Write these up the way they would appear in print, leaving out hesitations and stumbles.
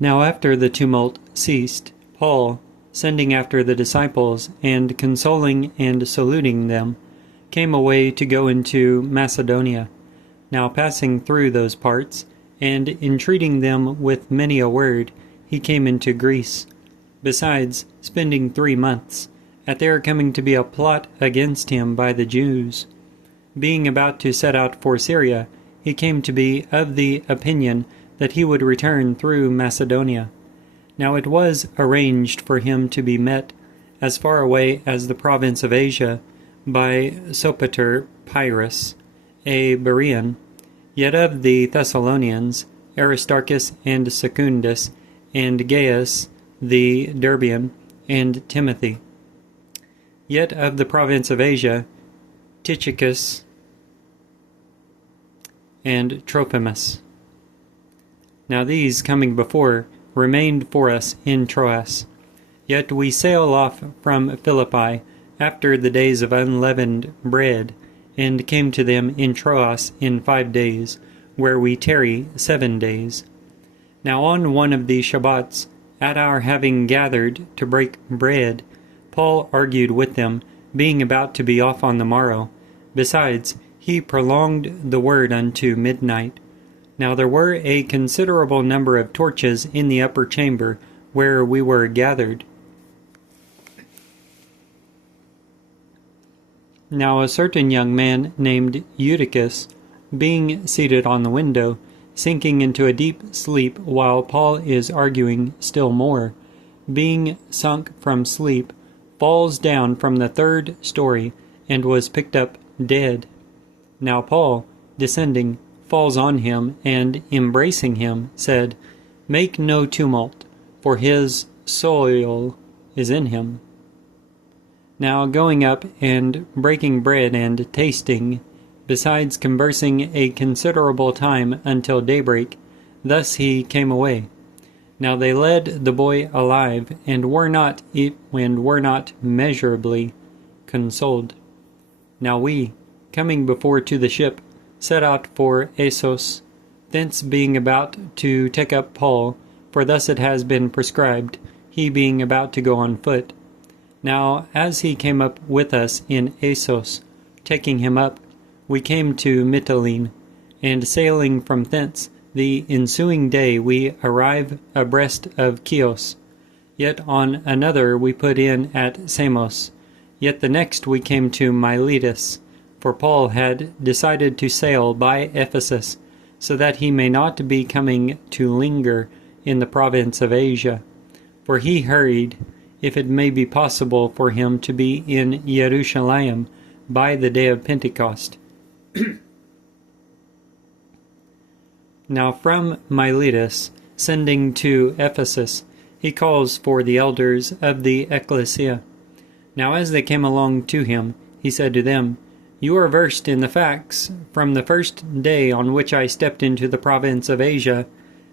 Now after the tumult ceased, Paul, sending after the disciples, and consoling and saluting them, came away to go into Macedonia. Now passing through those parts, and entreating them with many a word, he came into Greece. Besides, spending 3 months, at there coming to be a plot against him by the Jews. Being about to set out for Syria, he came to be of the opinion that he would return through Macedonia. Now it was arranged for him to be met as far away as the province of Asia by Sopater Pyrrhus, a Berean, yet of the Thessalonians, Aristarchus and Secundus, and Gaius the Derbean, and Timothy. Yet of the province of Asia, Tychicus and Trophimus. Now these, coming before, remained for us in Troas. Yet we sail off from Philippi after the days of unleavened bread, and came to them in Troas in 5 days, where we tarry 7 days. Now on one of the Shabbats, at our having gathered to break bread, Paul argued with them, being about to be off on the morrow. Besides, he prolonged the word unto midnight. Now there were a considerable number of torches in the upper chamber where we were gathered. Now a certain young man named Eutychus, being seated on the window, sinking into a deep sleep while Paul is arguing still more, being sunk from sleep, falls down from the 3rd story, and was picked up dead. Now Paul, descending, falls on him, and, embracing him, said, Make no tumult, for his soul is in him. Now going up and breaking bread and tasting, besides conversing a considerable time until daybreak, thus he came away. Now they led the boy alive, and were not measurably consoled. Now we, coming before to the ship, set out for Assos, thence being about to take up Paul, for thus it has been prescribed, he being about to go on foot. Now as he came up with us in Assos, taking him up, we came to Mytilene, and sailing from thence, the ensuing day we arrive abreast of Chios. Yet on another we put in at Samos. Yet the next we came to Miletus, for Paul had decided to sail by Ephesus, so that he may not be coming to linger in the province of Asia. For he hurried, if it may be possible for him to be in Jerusalem by the day of Pentecost. Now from Miletus, sending to Ephesus, he calls for the elders of the ecclesia. Now as they came along to him, he said to them, You are versed in the facts, from the first day on which I stepped into the province of Asia,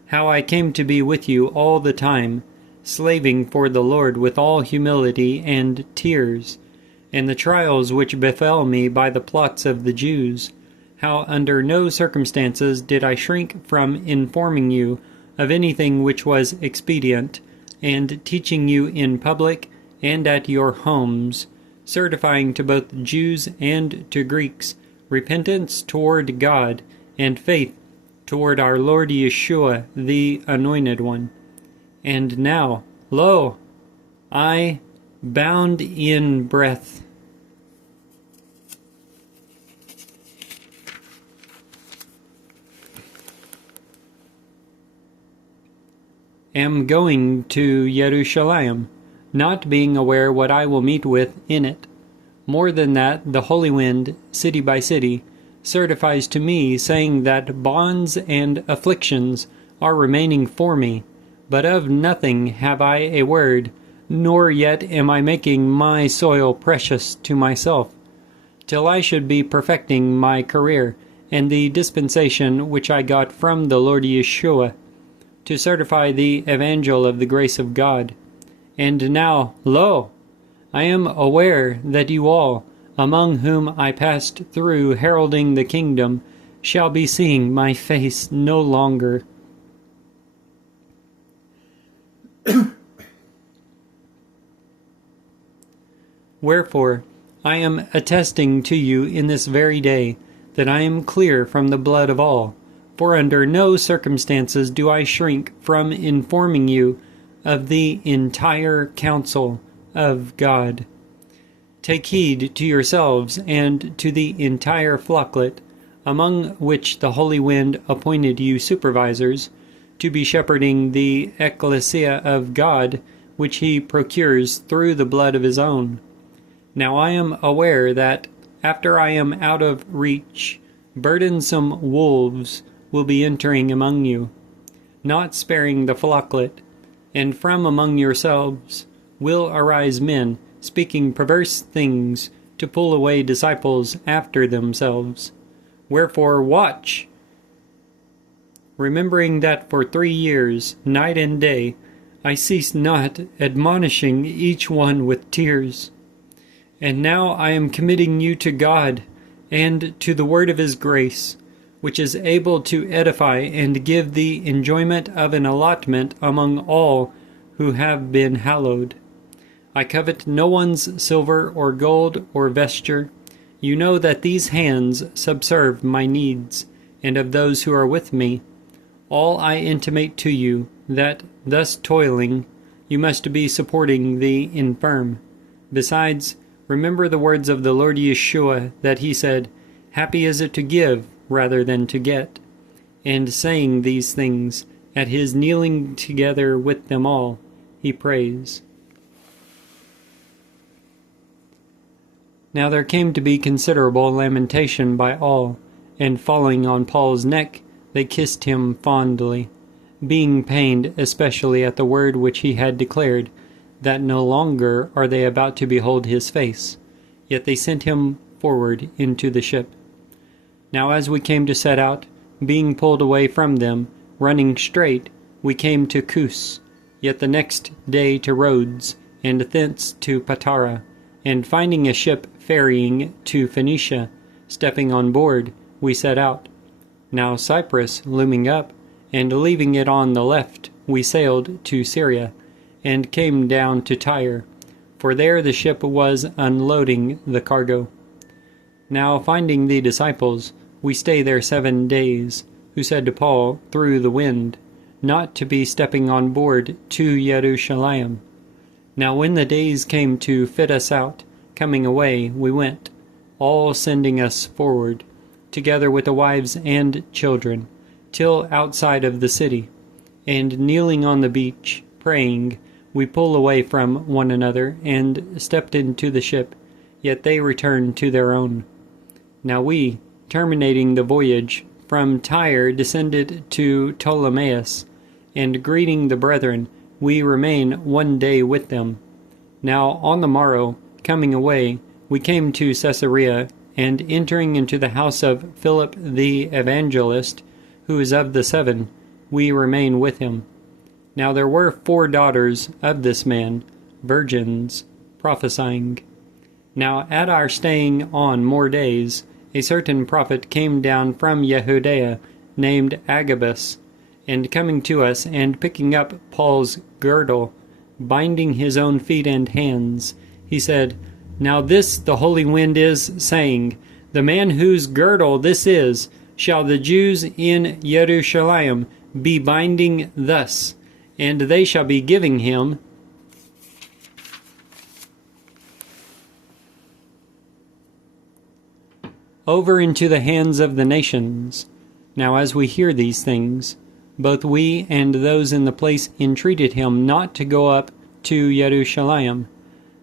how I came to be with you all the time, slaving for the Lord with all humility and tears, and the trials which befell me by the plots of the Jews, how under no circumstances did I shrink from informing you of anything which was expedient, and teaching you in public and at your homes, certifying to both Jews and to Greeks repentance toward God and faith toward our Lord Yeshua, the Anointed One. And now, lo, I, bound in breath, am going to Jerusalem, not being aware what I will meet with in it. More than that, the Holy Wind, city by city, certifies to me, saying that bonds and afflictions are remaining for me, but of nothing have I a word, nor yet am I making my soil precious to myself, till I should be perfecting my career, and the dispensation which I got from the Lord Yeshua, to certify the evangel of the grace of God. And now, lo, I am aware that you all, among whom I passed through heralding the kingdom, shall be seeing my face no longer. Wherefore, I am attesting to you in this very day that I am clear from the blood of all, for under no circumstances do I shrink from informing you of the entire counsel of God. Take heed to yourselves and to the entire flocklet, among which the Holy Wind appointed you supervisors, to be shepherding the ecclesia of God, which he procures through the blood of his own. Now I am aware that, after I am out of reach, burdensome wolves will be entering among you, not sparing the flocklet, and from among yourselves will arise men speaking perverse things to pull away disciples after themselves. Wherefore watch, remembering that for 3 years, night and day, I ceased not admonishing each one with tears. And now I am committing you to God, and to the word of his grace, which is able to edify and give the enjoyment of an allotment among all who have been hallowed. I covet no one's silver or gold or vesture. You know that these hands subserve my needs, and of those who are with me. All I intimate to you, that, thus toiling, you must be supporting the infirm. Besides, remember the words of the Lord Yeshua, that he said, Happy is it to give rather than to get. And saying these things, at his kneeling together with them all, he prays. Now there came to be considerable lamentation by all, and falling on Paul's neck, they kissed him fondly, being pained especially at the word which he had declared, that no longer are they about to behold his face. Yet they sent him forward into the ship. Now as we came to set out, being pulled away from them, running straight, we came to Cus, yet the next day to Rhodes, and thence to Patara, and finding a ship ferrying to Phoenicia, stepping on board, we set out. Now Cyprus looming up, and leaving it on the left, we sailed to Syria, and came down to Tyre, for there the ship was unloading the cargo. Now finding the disciples, we stay there 7 days, who said to Paul through the wind, not to be stepping on board to Jerusalem. Now when the days came to fit us out, coming away, we went, all sending us forward, together with the wives and children, till outside of the city, and kneeling on the beach, praying, we pulled away from one another, and stepped into the ship, yet they returned to their own. Now we, terminating the voyage, from Tyre descended to Ptolemais, and greeting the brethren, we remain 1 day with them. Now on the morrow, coming away, we came to Caesarea, and entering into the house of Philip the evangelist, who is of the 7, we remain with him. Now there were 4 daughters of this man, virgins, prophesying. Now at our staying on more days, a certain prophet came down from Judea, named Agabus, and coming to us, and picking up Paul's girdle, binding his own feet and hands, he said, Now this the Holy Wind is saying, The man whose girdle this is, shall the Jews in Jerusalem be binding thus, and they shall be giving him over into the hands of the nations. Now as we hear these things, both we and those in the place entreated him not to go up to Jerusalem.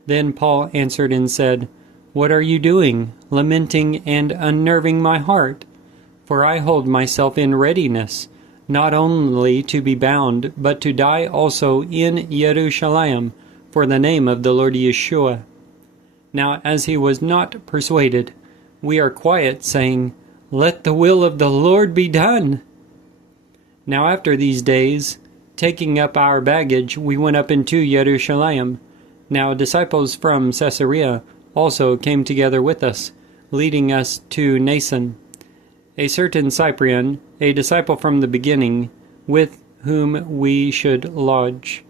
Then Paul answered and said, What are you doing, lamenting and unnerving my heart? For I hold myself in readiness, not only to be bound, but to die also in Jerusalem, for the name of the Lord Yeshua. Now as he was not persuaded, we are quiet, saying, Let the will of the Lord be done. Now after these days, taking up our baggage, we went up into Jerusalem. Now disciples from Caesarea also came together with us, leading us to Nason. A certain Cyprian, a disciple from the beginning, with whom we should lodge.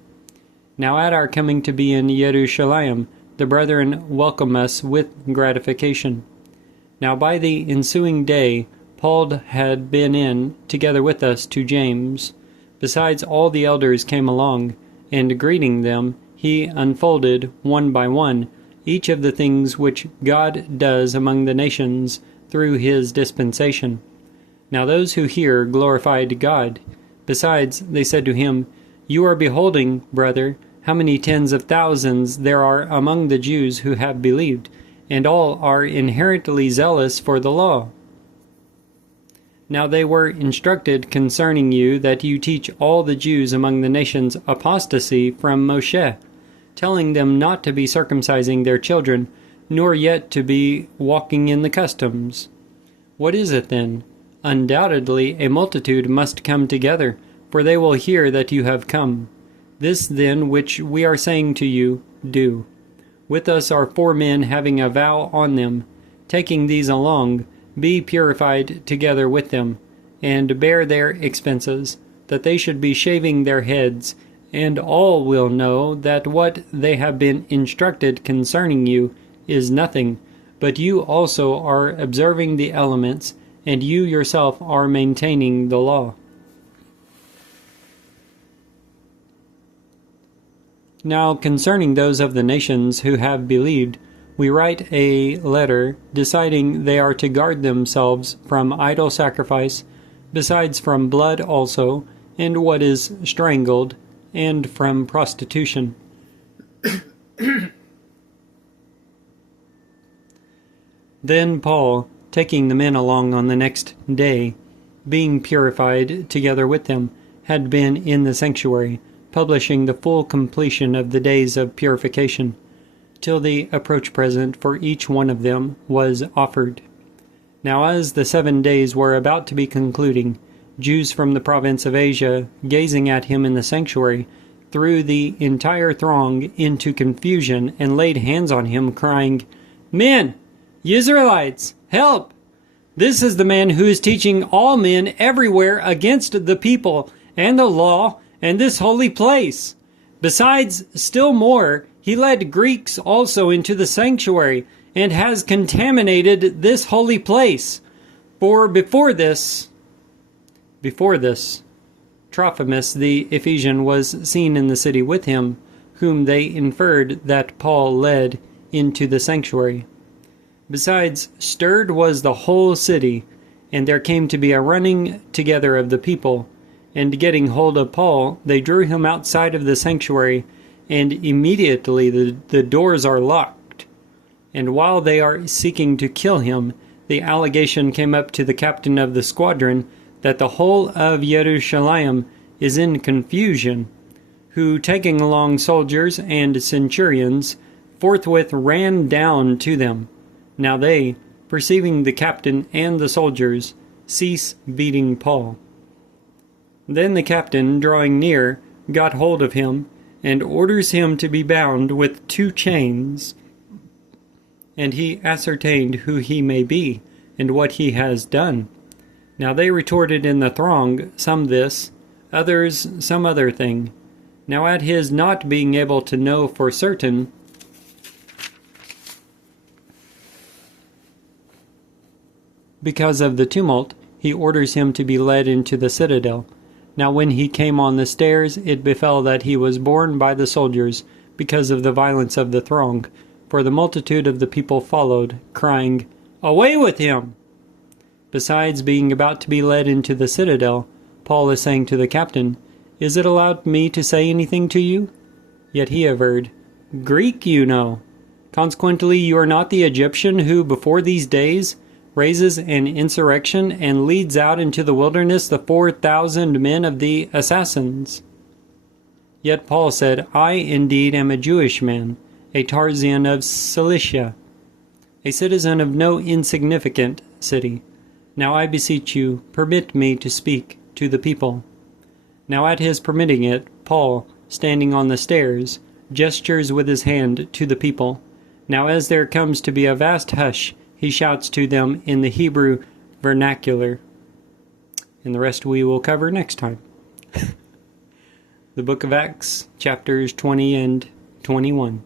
Now at our coming to be in Jerusalem, the brethren welcome us with gratification. Now by the ensuing day Paul had been in together with us to James. Besides, all the elders came along, and greeting them, he unfolded, one by one, each of the things which God does among the nations through his dispensation. Now those who hear glorified God. Besides, they said to him, You are beholding, brother, how many tens of thousands there are among the Jews who have believed, and all are inherently zealous for the law. Now they were instructed concerning you that you teach all the Jews among the nations apostasy from Moshe, telling them not to be circumcising their children, nor yet to be walking in the customs. What is it then? Undoubtedly a multitude must come together, for they will hear that you have come. This then which we are saying to you, do. With us are 4 men having a vow on them. Taking these along, be purified together with them, and bear their expenses, that they should be shaving their heads, and all will know that what they have been instructed concerning you is nothing, but you also are observing the elements, and you yourself are maintaining the law. Now concerning those of the nations who have believed, we write a letter deciding they are to guard themselves from idol sacrifice, besides from blood also, and what is strangled, and from prostitution. Then Paul, taking the men along on the next day, being purified together with them, had been in the sanctuary, publishing the full completion of the days of purification, till the approach present for each one of them was offered. Now as the 7 days were about to be concluding, Jews from the province of Asia, gazing at him in the sanctuary, threw the entire throng into confusion and laid hands on him, crying, Men, Israelites, help! This is the man who is teaching all men everywhere against the people and the law and this holy place. Besides, still more, he led Greeks also into the sanctuary, and has contaminated this holy place. For before this, Trophimus the Ephesian was seen in the city with him, whom they inferred that Paul led into the sanctuary. Besides, stirred was the whole city, and there came to be a running together of the people, and getting hold of Paul, they drew him outside of the sanctuary, and immediately the doors are locked. And while they are seeking to kill him, the allegation came up to the captain of the squadron that the whole of Jerusalem is in confusion, who, taking along soldiers and centurions, forthwith ran down to them. Now they, perceiving the captain and the soldiers, cease beating Paul. Then the captain, drawing near, got hold of him, and orders him to be bound with 2 chains. And he ascertained who he may be, and what he has done. Now they retorted in the throng, some this, others some other thing. Now at his not being able to know for certain, because of the tumult, he orders him to be led into the citadel. Now when he came on the stairs, it befell that he was borne by the soldiers, because of the violence of the throng. For the multitude of the people followed, crying, Away with him! Besides being about to be led into the citadel, Paul is saying to the captain, Is it allowed me to say anything to you? Yet he averred, Greek you know. Consequently you are not the Egyptian who before these days raises an insurrection and leads out into the wilderness the 4,000 men of the assassins. Yet Paul said, I indeed am a Jewish man, a Tarsian of Cilicia, a citizen of no insignificant city. Now I beseech you, permit me to speak to the people. Now at his permitting it, Paul, standing on the stairs, gestures with his hand to the people. Now as there comes to be a vast hush, he shouts to them in the Hebrew vernacular. And the rest we will cover next time. The book of Acts, chapters 20 and 21.